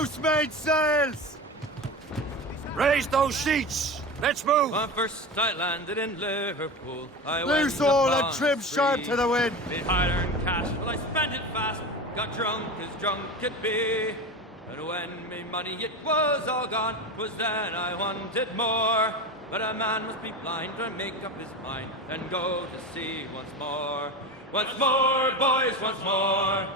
Loose mainsails! Raise those sheets! Let's move! When first I landed in Liverpool, I Loose went all upon and trim the sharp spree. to the wind! Made hard-earned cash, well I spent it fast, got drunk as drunk could be. And when me money it was all gone, 'twas then I wanted more. But a man must be blind to make up his mind and go to sea once more. Once more, boys, once more,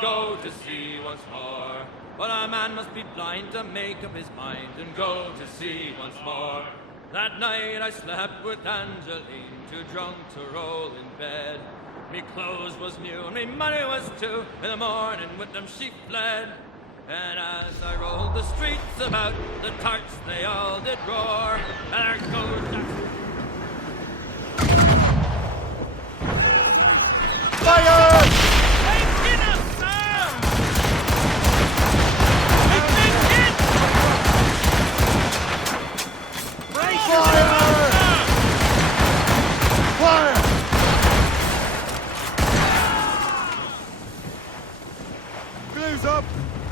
go to sea once more. But a man must be blind to make up his mind and go to sea once more. That night I slept with Angeline, too drunk to roll in bed. Me clothes was new and me money was too. In the morning with them she fled. And as I rolled the streets about, the tarts they all did roar. And there goes Jackson. Fire! Take us, sir! It's been hit! Fire! Fire! Glue's up!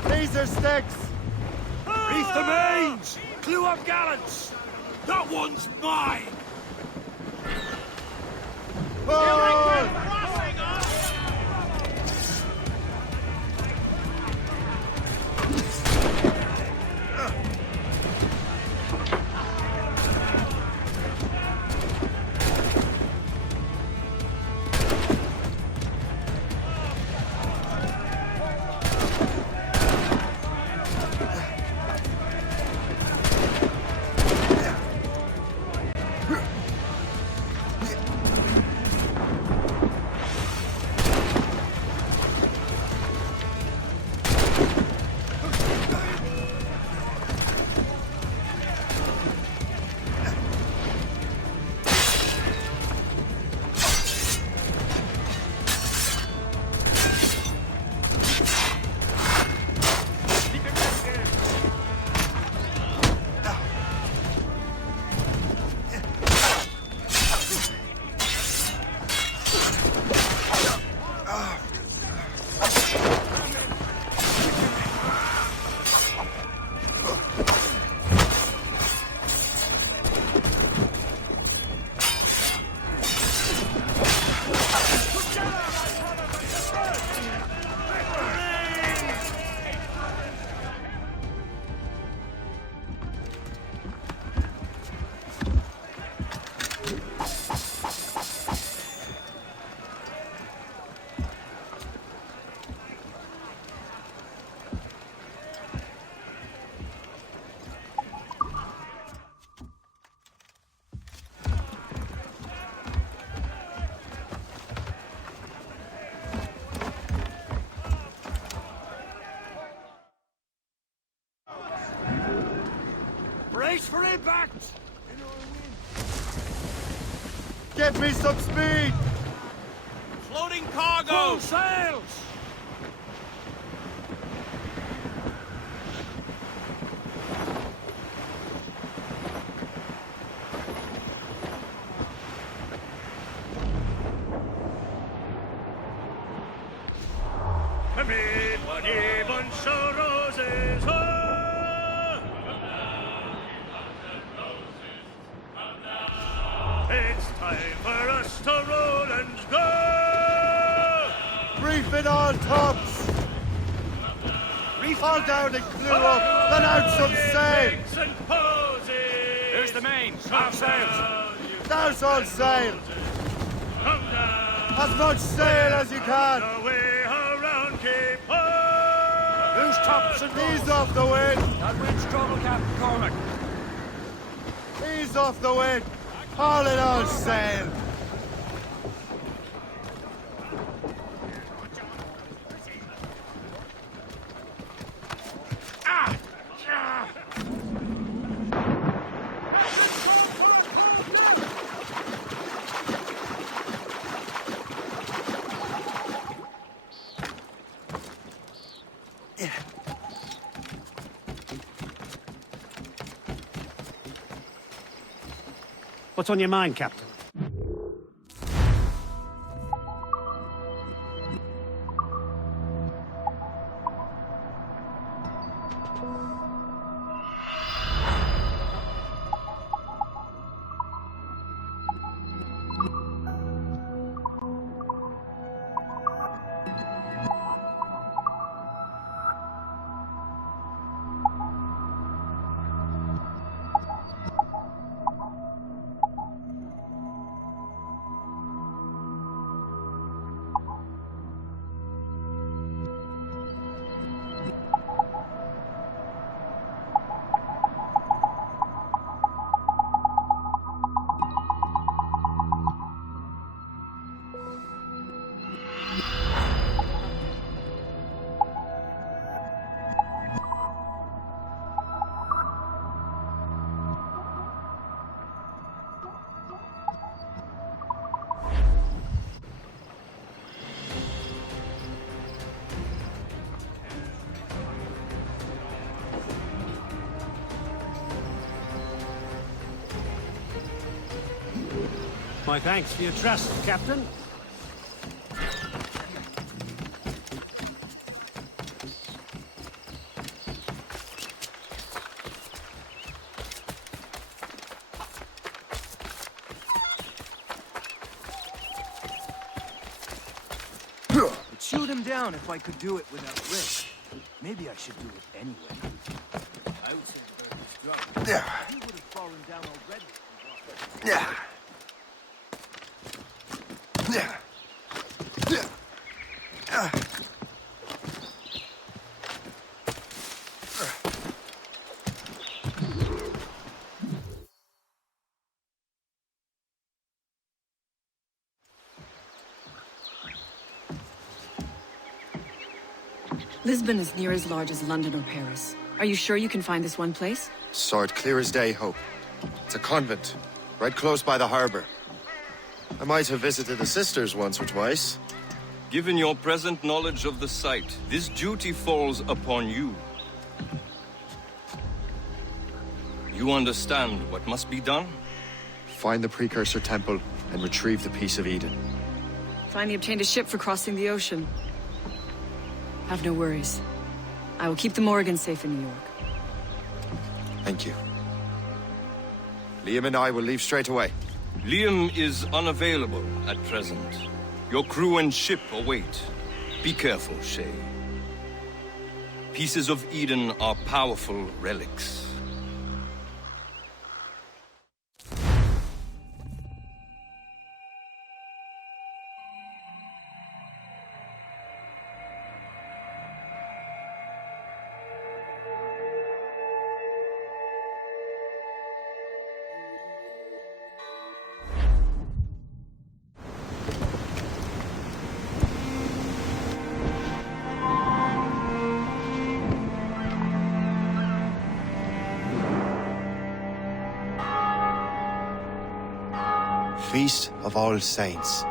Laser sticks! Reef the mains! Glue up gallants! That one's mine! Forward! Brace for impact! Get me some speed! Floating cargo! Full sails! Amid what even so roses, it's time for us to roll and go! Reef it on tops! Reef all down and glue up, then out some sail! And poses. Here's the main, Half sails! Douse all sail! Come down! As much sail as you can! Away around Cape Horn! Loose tops and Ease off the wind! That wind's trouble, Captain Cormac. Ease off the wind! Haul it all sail! What's on your mind, Captain? My thanks for your trust, Captain. I'd shoot him down if I could do it without risk. Maybe I should do it anyway. I would say the bird was drunk. Yeah. He would have fallen down already. Yeah. Yeah. Yeah. Lisbon is near as large as London or Paris. Are you sure you can find this one place? Saw it clear as day, Hope. It's a convent, right close by the harbor. I might have visited the sisters once or twice. Given your present knowledge of the site, this duty falls upon you. You understand what must be done? Find the precursor temple and retrieve the Piece of Eden. Finally obtained a ship for crossing the ocean. Have no worries. I will keep the Morgans safe in New York. Thank you. Liam and I will leave straight away. Liam is unavailable at present. Your crew and ship await. Be careful, Shay. Pieces of Eden are powerful relics. Feast of All Saints.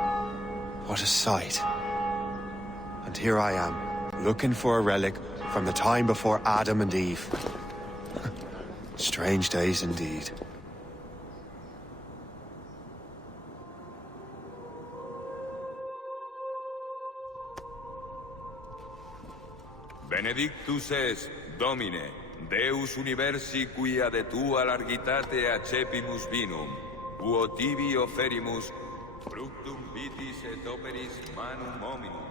What a sight. And here I am, looking for a relic from the time before Adam and Eve. Strange days indeed. Benedictus es, Domine, Deus universi quia de tua largitate accepimus vinum, uo tibi oferimus, fructum vitis et operis manum hominum,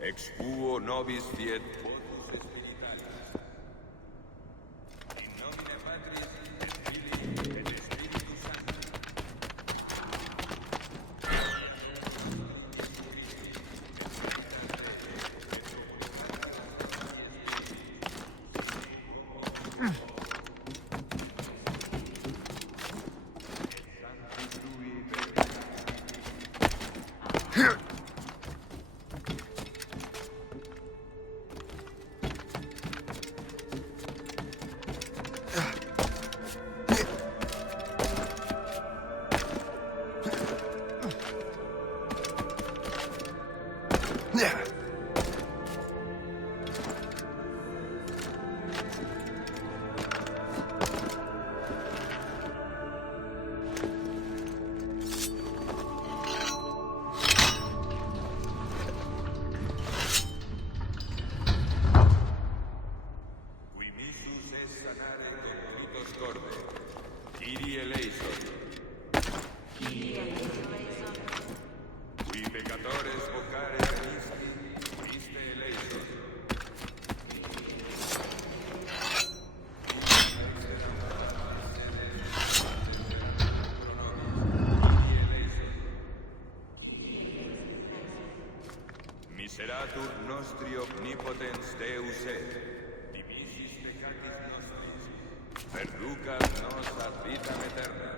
ex quo nobis fiet votus spiritualis. In nomine Patris et Filii et Spiritus Sancti. Miseratur nostri omnipotens Deus et, dimissis peccatis nostris, perducat nos ad vitam aeterna.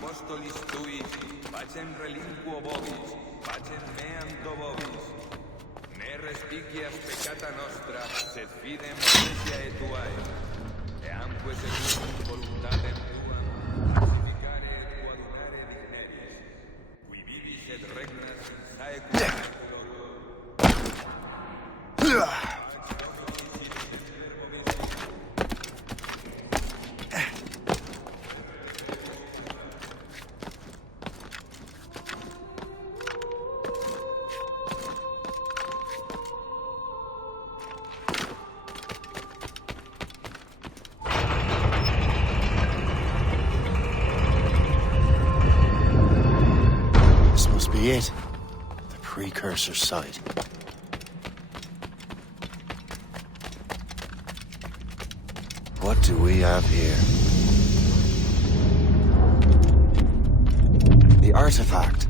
apostolis tuis, pacem relinquo vobis, pacem meam to vobis. Ne respicias peccata nostra, sed fidem ecclesia tuae. Eamque secundum voluntatem tuam, pacificare et coadunare digneris, qui vivis et regnas in saecula. Be it. The precursor site. What do we have here? The artifact.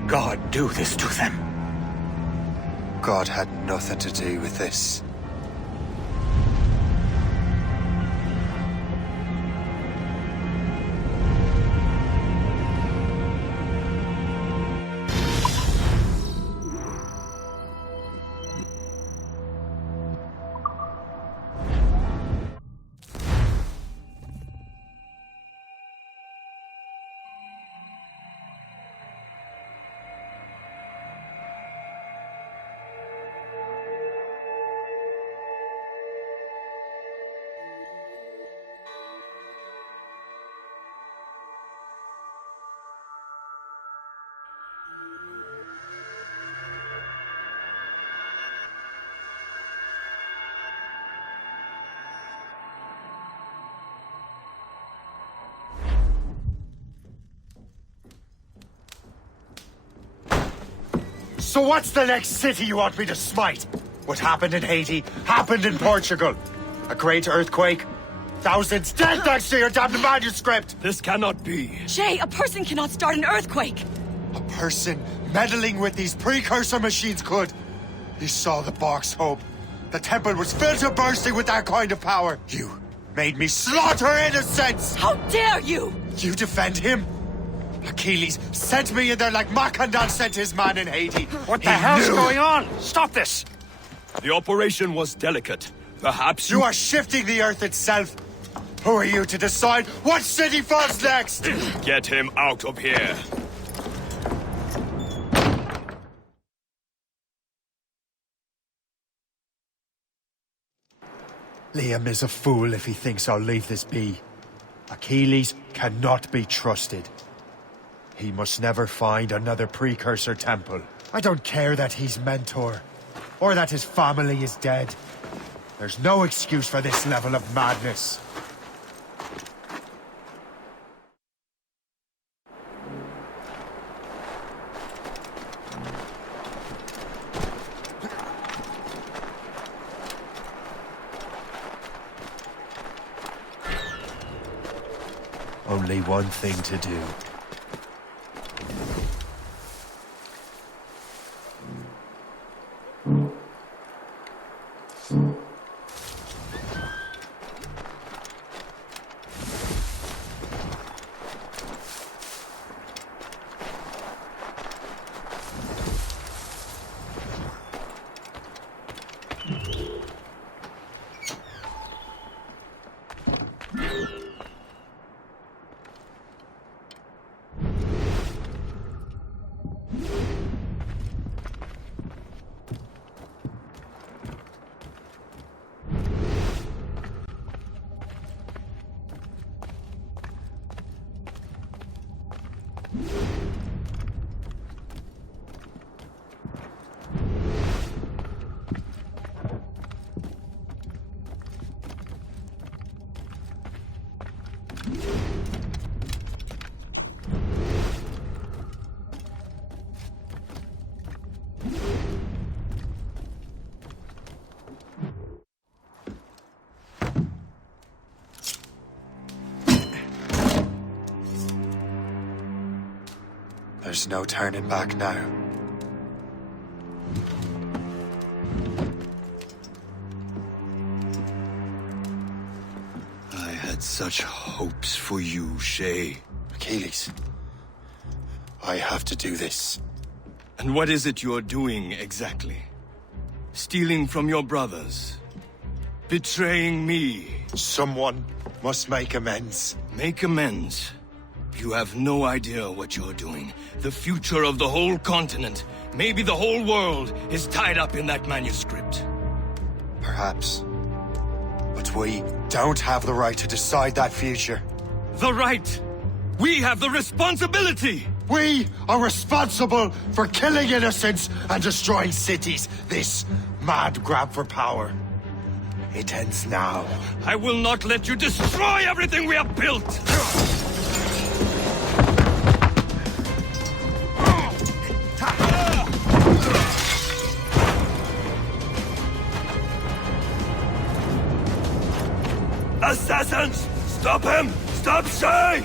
did God do this to them? God had nothing to do with this. So what's the next city you want me to smite? What happened in Haiti happened in Portugal. A great earthquake. Thousands dead thanks to your damned manuscript! This cannot be. Shay, a person cannot start an earthquake! A person meddling with these precursor machines could. You saw the box, Hope. The temple was filled to bursting with that kind of power. You made me slaughter innocents! How dare you! You defend him? Achilles sent me in there like Macandan sent his man in Haiti. What the hell's going on? Stop this! The operation was delicate. Perhaps You are shifting the earth itself. Who are you to decide what city falls next? Get him out of here. Liam is a fool if he thinks I'll leave this be. Achilles cannot be trusted. He must never find another precursor temple. I don't care that he's mentor, or that his family is dead. There's no excuse for this level of madness. Only one thing to do. There's no turning back now. I had such hopes for you, Shay. Achilles, I have to do this. And what is it you're doing exactly? Stealing from your brothers? Betraying me? Someone must make amends. Make amends? You have no idea what you're doing. The future of the whole continent, maybe the whole world, is tied up in that manuscript. Perhaps. But we don't have the right to decide that future. The right! We have the responsibility! We are responsible for killing innocents and destroying cities. This mad grab for power. It ends now. I will not let you destroy everything we have built! Assassins! Stop him! Stop Shay!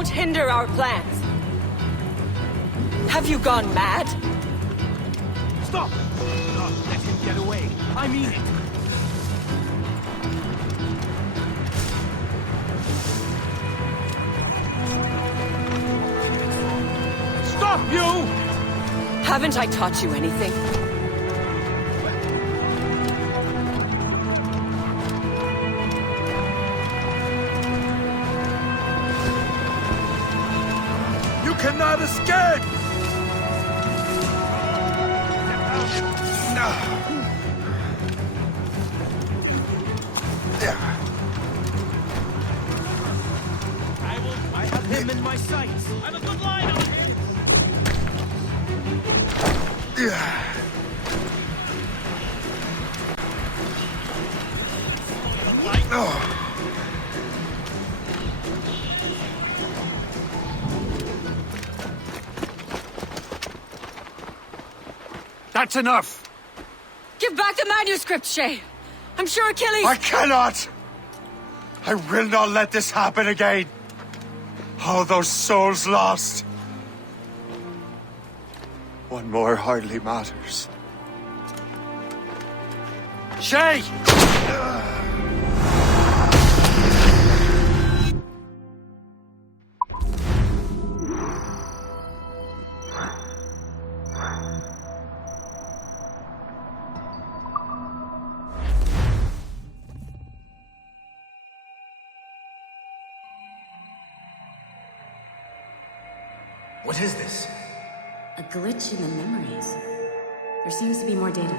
Don't hinder our plans. Have you gone mad? Stop! Not let him get away. I mean it. Stop, you! Haven't I taught you anything? You cannot escape! I have him in my sights. I have a good line on him. That's enough! Give back the manuscript, Shay! I'm sure Achilles... I cannot! I will not let this happen again! All those souls lost! One more hardly matters. Shay! What is this? A glitch in the memories. There seems to be more data.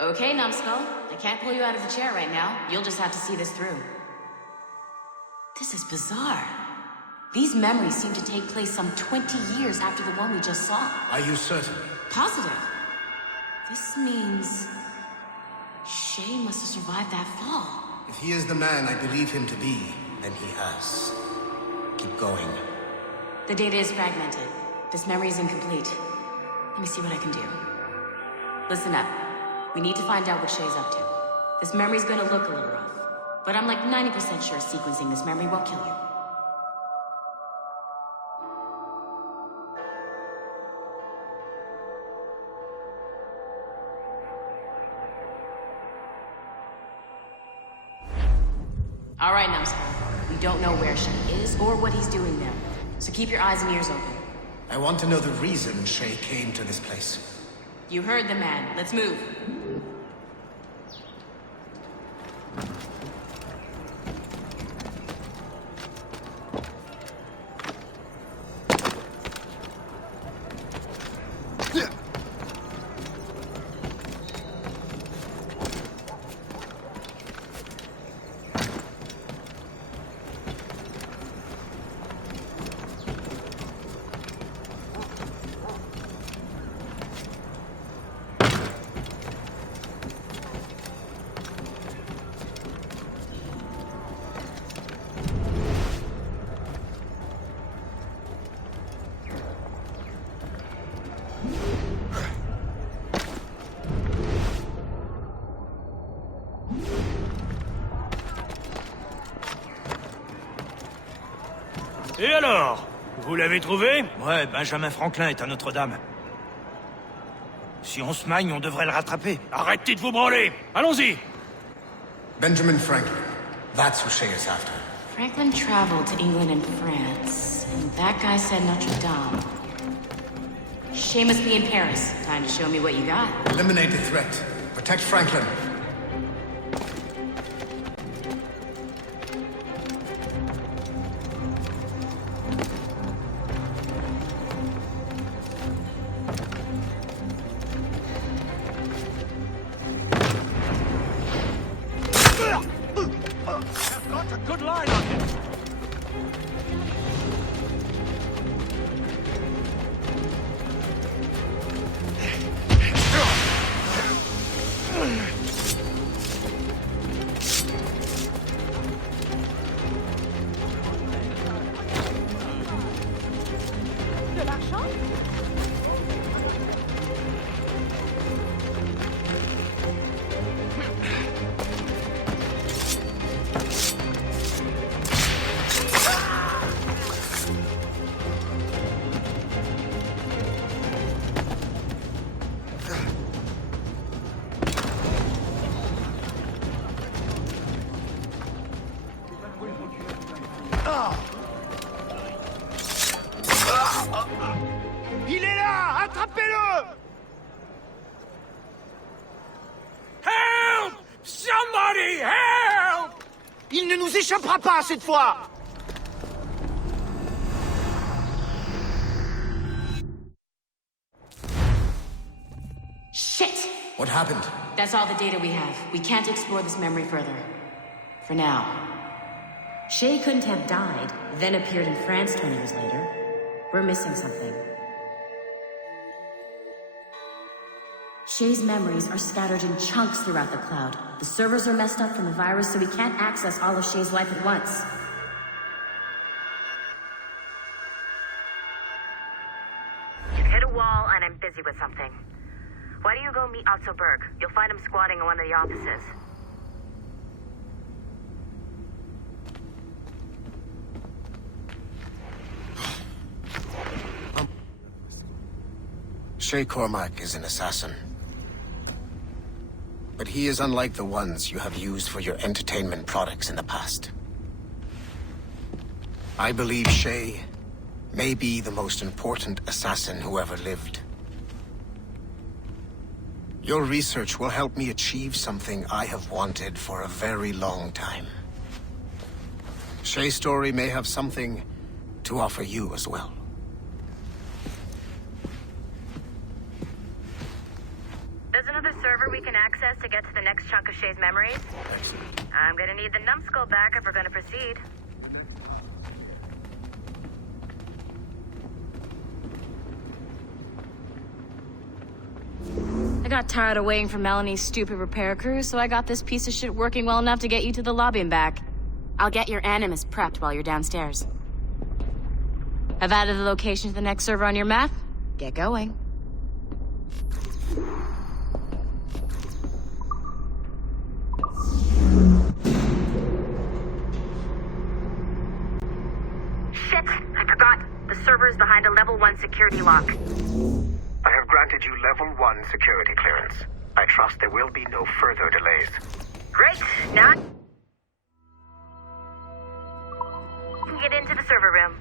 Okay, numbskull. I can't pull you out of the chair right now. You'll just have to see this through. This is bizarre. These memories seem to take place some 20 years after the one we just saw. Are you certain? Positive. This means... Shay must have survived that fall. If he is the man I believe him to be, then he has. Keep going. The data is fragmented. This memory is incomplete. Let me see what I can do. Listen up. We need to find out what Shay's up to. This memory's gonna look a little rough, but I'm like 90% sure sequencing this memory won't kill you. All right, numbskull. We don't know where Shay is or what he's doing there, so keep your eyes and ears open. I want to know the reason Shay came to this place. You heard the man. Let's move. Et alors? Vous l'avez trouvé? Ouais, Benjamin Franklin est à Notre-Dame. Si on se magne, on devrait le rattraper. Arrêtez de vous branler! Allons-y! Benjamin Franklin. That's who Shay is after. Franklin traveled to England and France, and that guy said Notre Dame. Shay must be in Paris. Time to show me what you got. Eliminate the threat. Protect Franklin. Got a good line on him. De l'argent? Somebody help! Il ne nous échappera pas cette fois! Shit! What happened? That's all the data we have. We can't explore this memory further. For now. Shay couldn't have died, then appeared in France 20 years later. We're missing something. Shay's memories are scattered in chunks throughout the cloud. The servers are messed up from the virus, so we can't access all of Shay's life at once. Hit a wall, and I'm busy with something. Why do you go meet Otto Berg? You'll find him squatting in one of the offices. Shay Cormac is an assassin. But he is unlike the ones you have used for your entertainment products in the past. I believe Shay may be the most important assassin who ever lived. Your research will help me achieve something I have wanted for a very long time. Shay's story may have something to offer you as well. There's another server we can access to get to the next chunk of Shay's memories. I'm gonna need the numbskull back if we're gonna proceed. I got tired of waiting for Melanie's stupid repair crew, so I got this piece of shit working well enough to get you to the lobby and back. I'll get your Animus prepped while you're downstairs. I've added the location to the next server on your map. Get going. Shit! I forgot. The server is behind a level 1 security lock. I have granted you level 1 security clearance. I trust there will be no further delays. Great! Now you can get into the server room.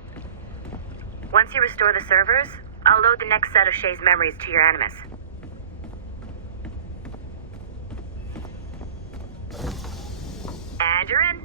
Once you restore the servers, I'll load the next set of Shay's memories to your Animus. And you're in.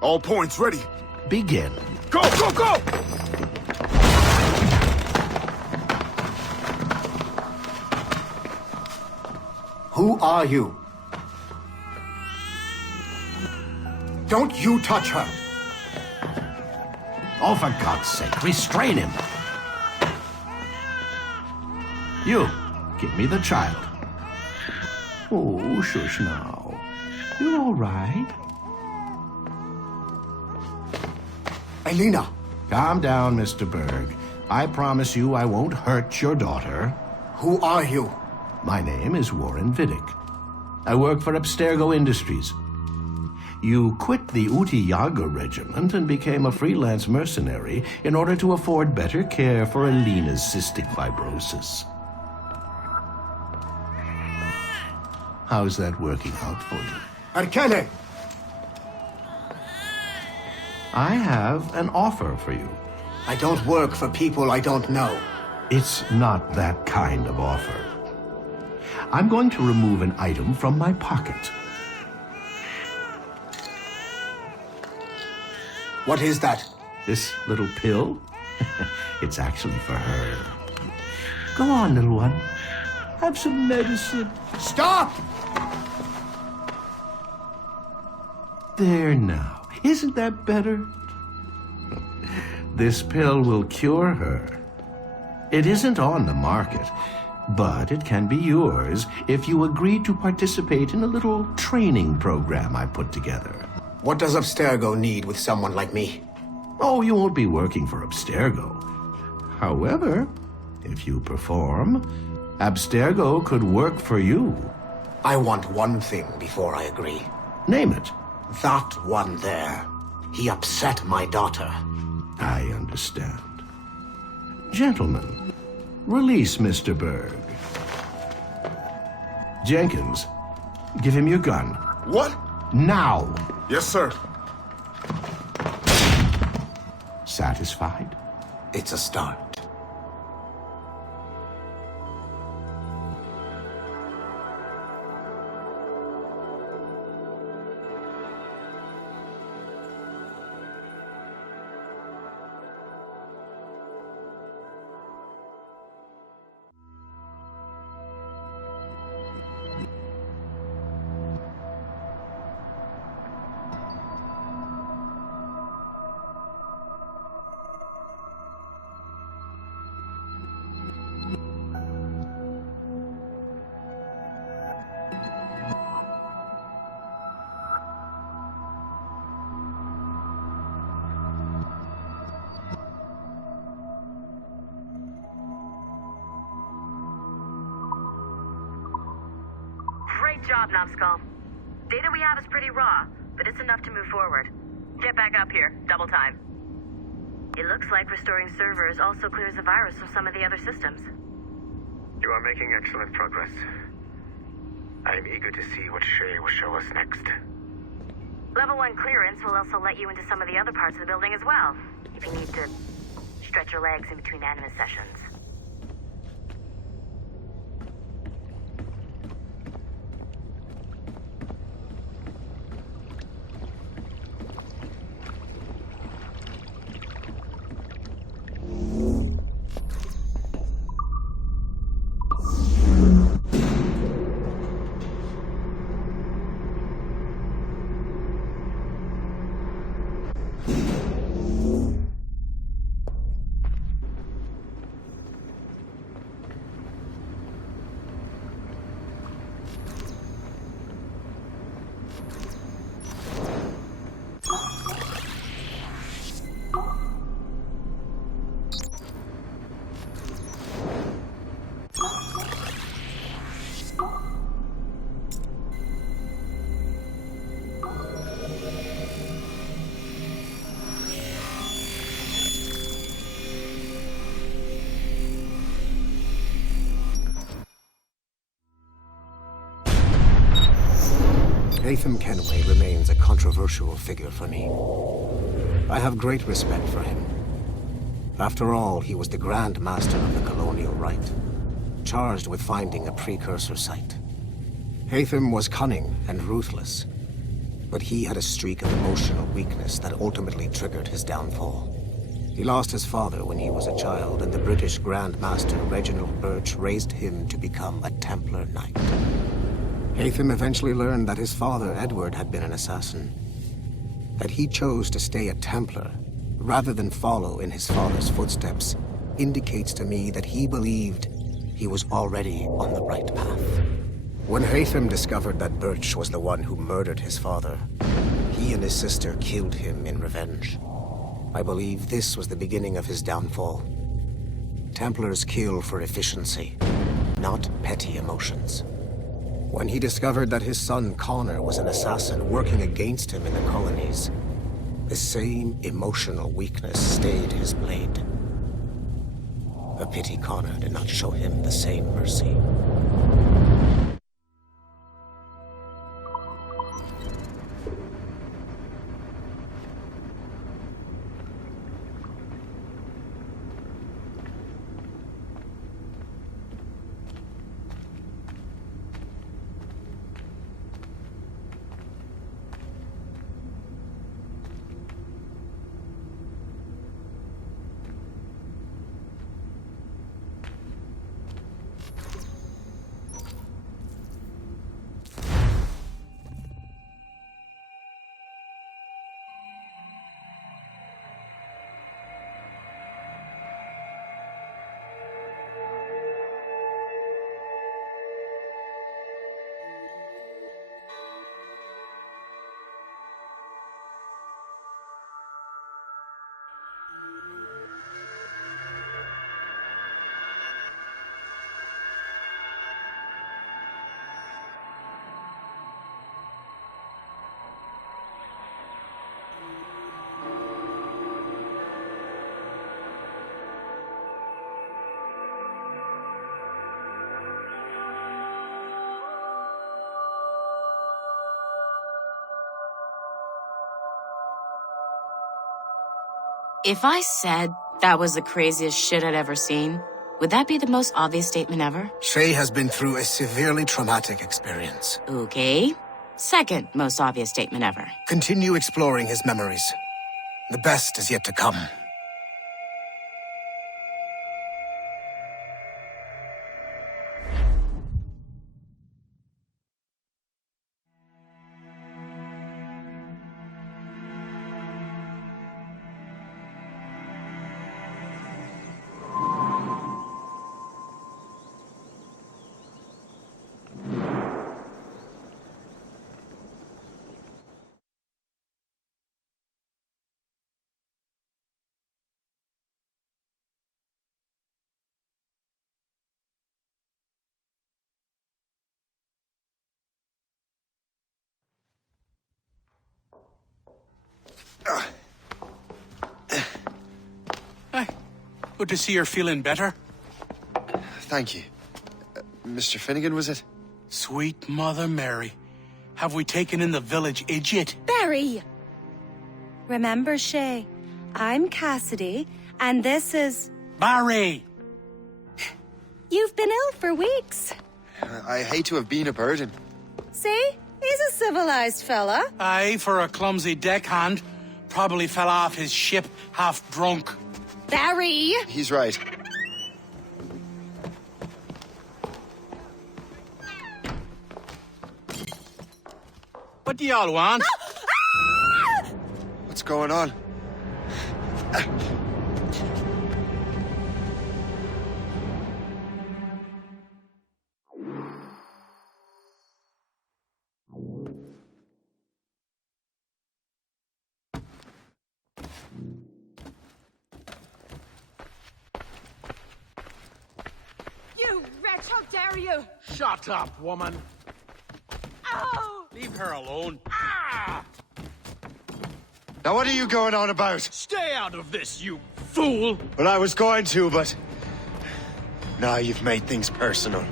All points ready. Begin. Go, go, go! Who are you? Don't you touch her! Oh, for God's sake, restrain him. You, give me the child. Oh, shush now. You're all right. Elena! Calm down, Mr. Berg. I promise you I won't hurt your daughter. Who are you? My name is Warren Vidic. I work for Abstergo Industries. You quit the Uti Yaga regiment and became a freelance mercenary in order to afford better care for Elena's cystic fibrosis. How's that working out for you? Arkele! I have an offer for you. I don't work for people I don't know. It's not that kind of offer. I'm going to remove an item from my pocket. What is that? This little pill? It's actually for her. Go on, little one. Have some medicine. Stop! There now. Isn't that better? This pill will cure her. It isn't on the market, but it can be yours if you agree to participate in a little training program I put together. What does Abstergo need with someone like me? Oh, you won't be working for Abstergo. However, if you perform, Abstergo could work for you. I want one thing before I agree. Name it. That one there. He upset my daughter. I understand. Gentlemen, release Mr. Berg. Jenkins, give him your gun. What? Now! Yes, sir. Satisfied? It's a start. Great job, Numbskull. Data we have is pretty raw, but it's enough to move forward. Get back up here. Double time. It looks like restoring servers also clears the virus from some of the other systems. You are making excellent progress. I am eager to see what Shay will show us next. Level 1 clearance will also let you into some of the other parts of the building as well, if you need to stretch your legs in between anime sessions. Haytham Kenway remains a controversial figure for me. I have great respect for him. After all, he was the Grand Master of the Colonial Rite, charged with finding a precursor site. Haytham was cunning and ruthless, but he had a streak of emotional weakness that ultimately triggered his downfall. He lost his father when he was a child, and the British Grand Master Reginald Birch raised him to become a Templar Knight. Haytham eventually learned that his father, Edward, had been an assassin. That he chose to stay a Templar, rather than follow in his father's footsteps, indicates to me that he believed he was already on the right path. When Haytham discovered that Birch was the one who murdered his father, he and his sister killed him in revenge. I believe this was the beginning of his downfall. Templars kill for efficiency, not petty emotions. When he discovered that his son Connor was an assassin working against him in the colonies, the same emotional weakness stayed his blade. A pity Connor did not show him the same mercy. If I said that was the craziest shit I'd ever seen, would that be the most obvious statement ever? Shay has been through a severely traumatic experience. Okay. Second most obvious statement ever. Continue exploring his memories. The best is yet to come. Hey, good to see you're feeling better. Thank you. Mr. Finnegan, was it? Sweet Mother Mary. Have we taken in the village idiot? Barry! Remember, Shay, I'm Cassidy, and this is... Barry! You've been ill for weeks. I hate to have been a burden. See? He's a civilized fella. Aye, for a clumsy deckhand. Probably fell off his ship half drunk. Barry! He's right. What do y'all want? What's going on? You wretch, how dare you! Shut up, woman. Oh! Leave her alone. Now what are you going on about? Stay out of this, you fool! Well, I was going to, but... Now you've made things personal.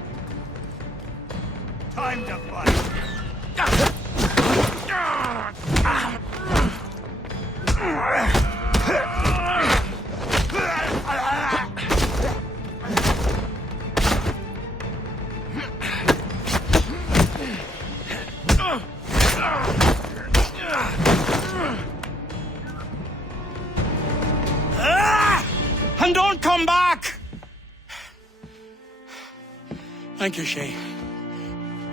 Time to fight. And don't come back! Thank you, Shay.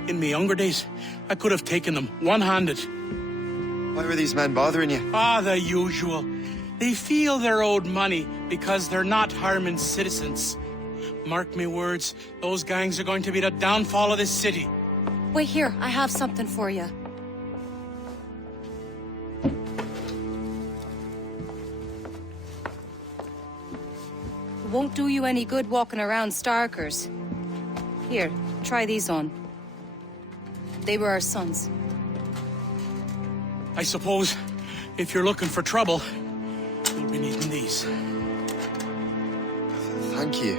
In my younger days, I could have taken them one-handed. Why were these men bothering you? The usual. They feel they're owed money because they're not harming citizens. Mark me words, those gangs are going to be the downfall of this city. Wait here, I have something for you. It won't do you any good walking around Starkers. Here, try these on. They were our sons. I suppose if you're looking for trouble, you'll be needing these. Thank you.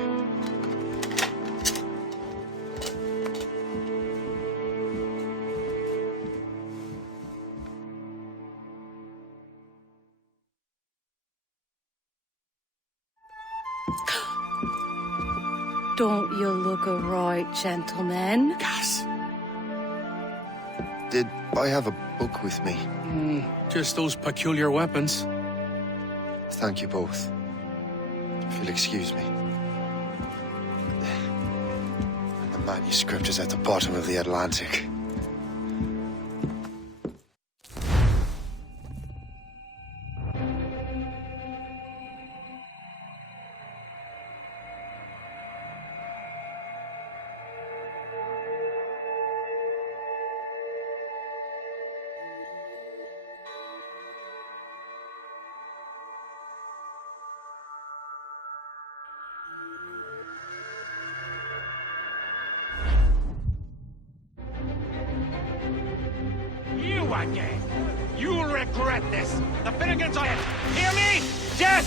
Don't you look a right gentleman? Gas. Did I have a book with me? Just those peculiar weapons. Thank you both. If you'll excuse me. And the manuscript is at the bottom of the Atlantic. You again! You'll regret this! The Finnegans are it! Hear me? Yes!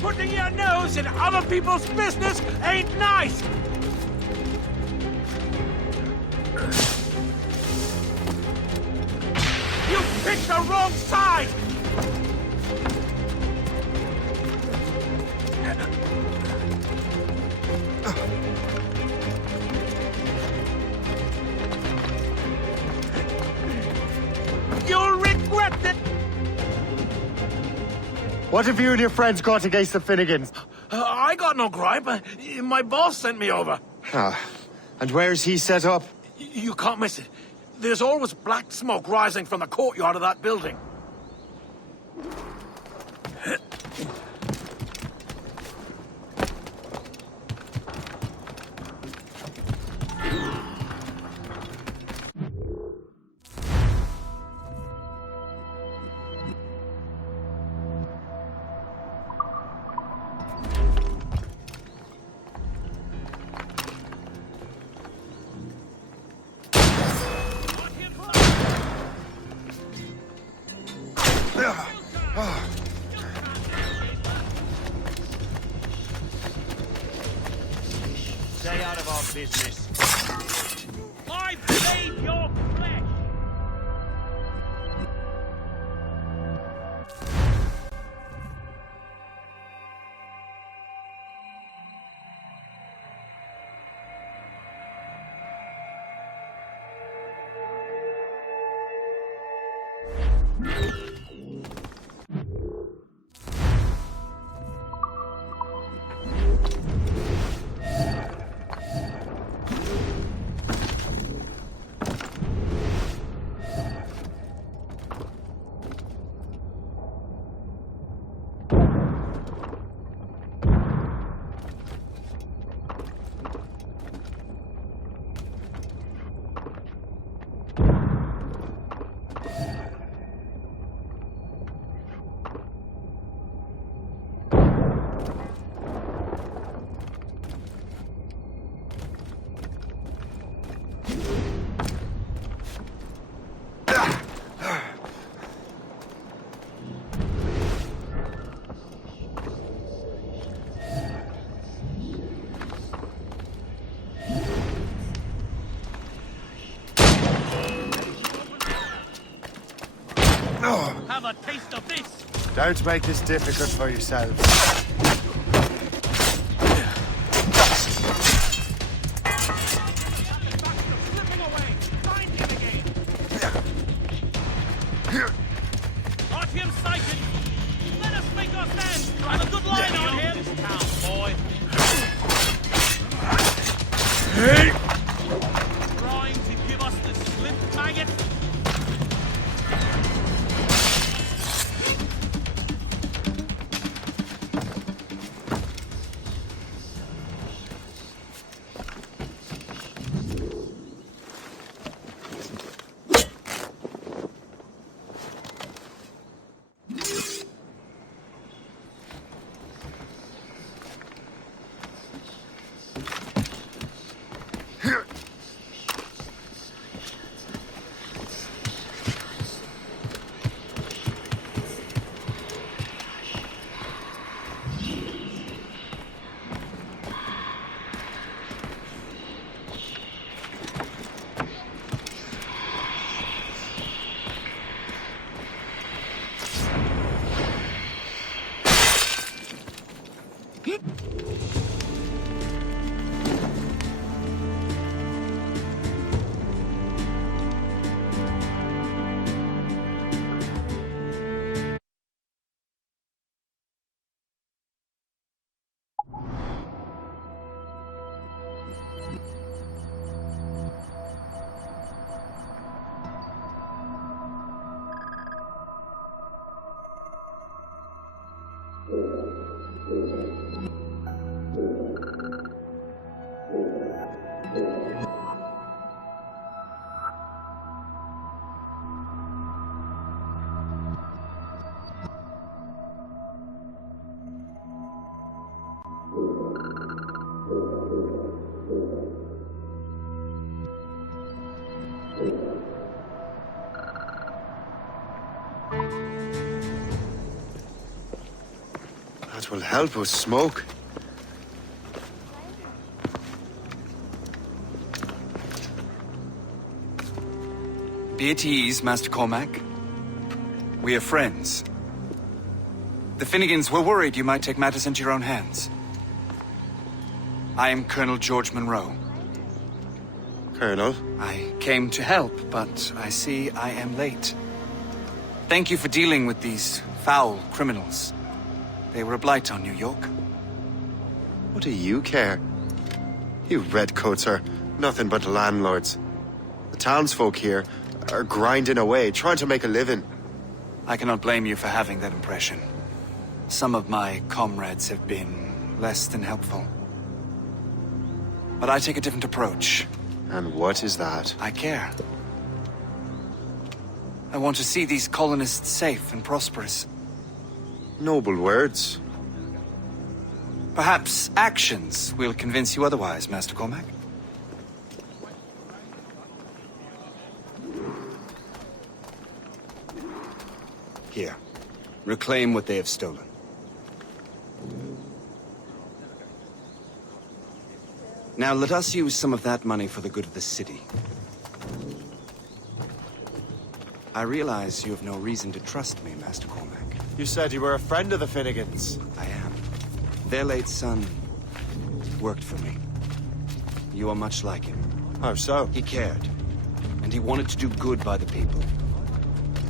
Putting your nose in other people's business ain't nice! What have you and your friends got against the Finnegans? I got no gripe. My boss sent me over. Ah, and where's he set up? You can't miss it. There's always black smoke rising from the courtyard of that building. Stay out of our business. I blade your flesh! Have a taste of this! Don't make this difficult for yourselves. Got him sighted! Let us make our stand! Drive a good line on him! This town, boy! Trying to give us the slip, maggot? That will help us smoke. Be at ease, Master Cormac. We are friends. The Finnegans were worried you might take matters into your own hands. I am Colonel George Monroe. Colonel? I came to help, but I see I am late. Thank you for dealing with these foul criminals. They were a blight on New York. What do you care? You redcoats are nothing but landlords. The townsfolk here are grinding away, trying to make a living. I cannot blame you for having that impression. Some of my comrades have been less than helpful. But I take a different approach. And what is that? I care. I want to see these colonists safe and prosperous. Noble words. Perhaps actions will convince you otherwise, Master Cormac. Here. Reclaim what they have stolen. Now let us use some of that money for the good of the city. I realize you have no reason to trust me, Master Cormac. You said you were a friend of the Finnegans. I am. Their late son worked for me. You are much like him. How so? He cared, and he wanted to do good by the people.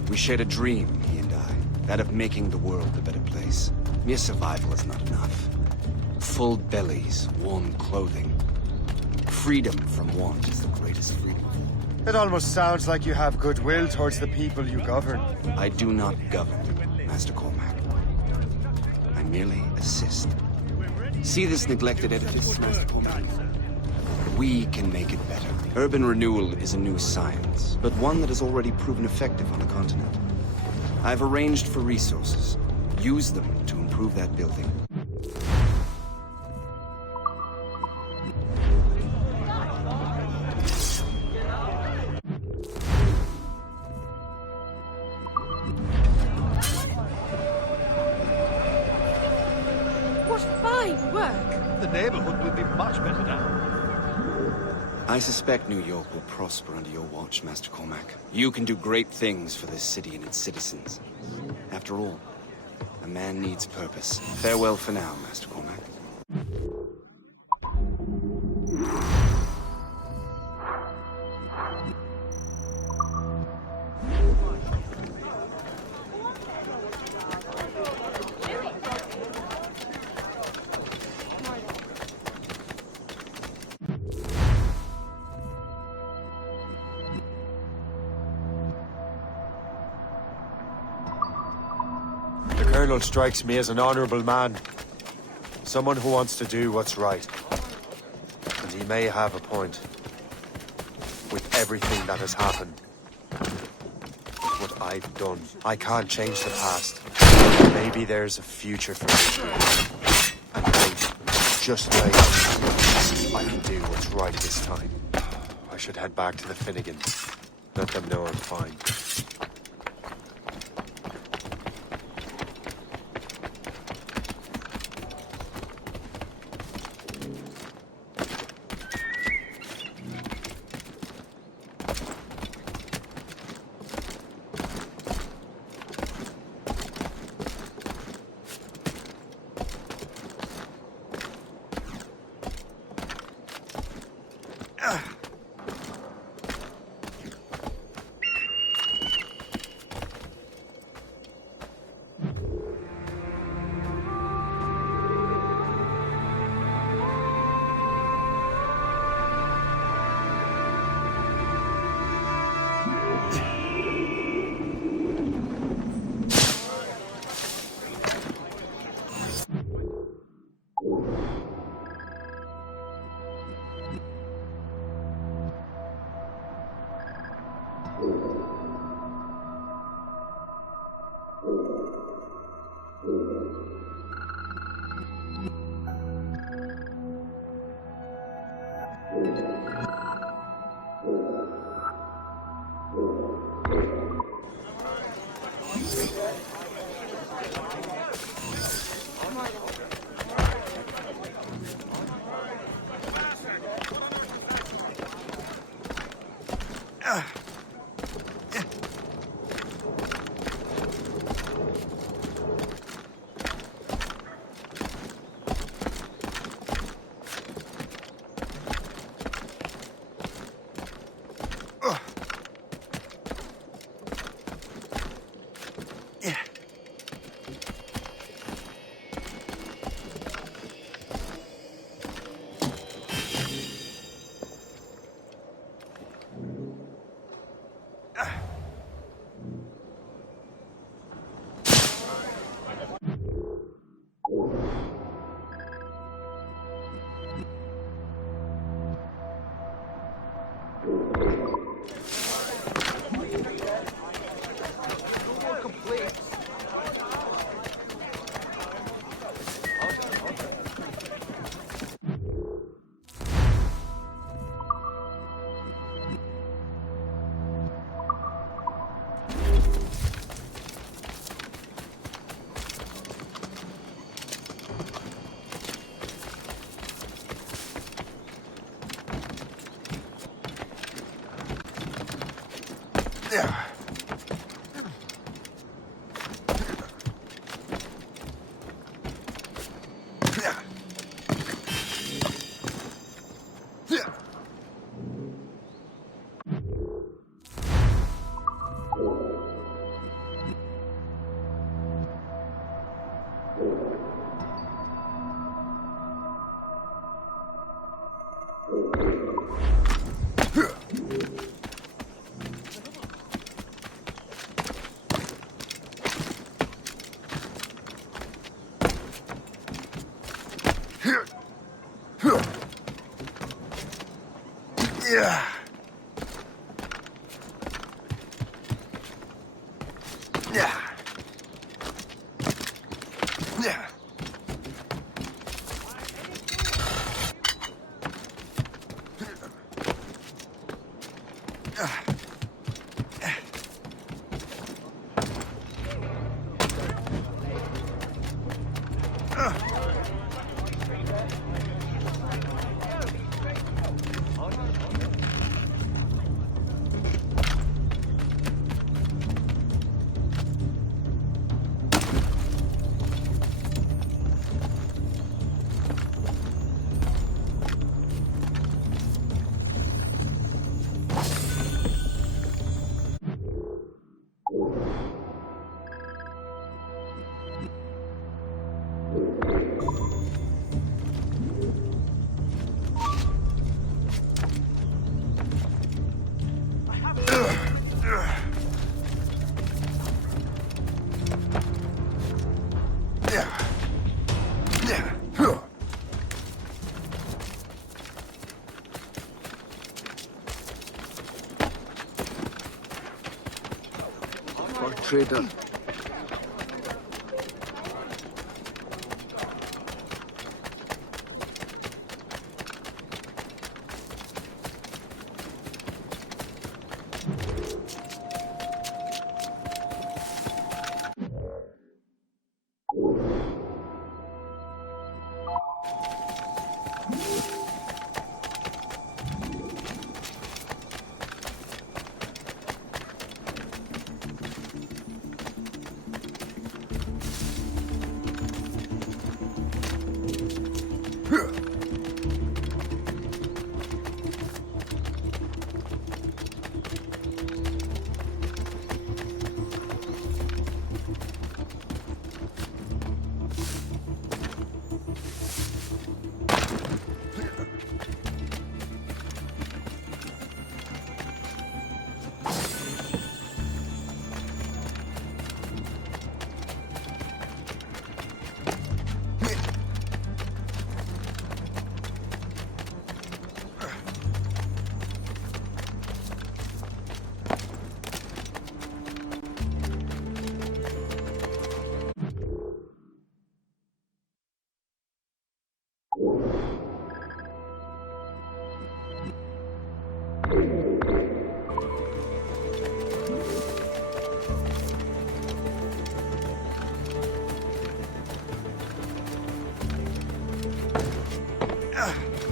We shared a dream, he and I, that of making the world a better place. Mere survival is not enough. Full bellies, warm clothing. Freedom from want is the greatest freedom. It almost sounds like you have goodwill towards the people you govern. I do not govern, Master Cormac. I merely assist. See this neglected edifice, Master Cormac? We can make it better. Urban renewal is a new science, but one that has already proven effective on the continent. I've arranged for resources. Use them to improve that building. The neighborhood will be much better now. I suspect New York will prosper under your watch, Master Cormac. You can do great things for this city and its citizens. After all, a man needs purpose. Farewell for now, Master Cormac. The Colonel strikes me as an honorable man. Someone who wants to do what's right. And he may have a point. With everything that has happened. What I've done. I can't change the past. Maybe there's a future for me. And wait. Just wait. I can do what's right this time. I should head back to the Finnegans. Let them know I'm fine. Yeah. Yeah. Yeah. Trader.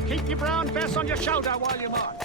Keep your brown vest on your shoulder while you march.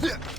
Here.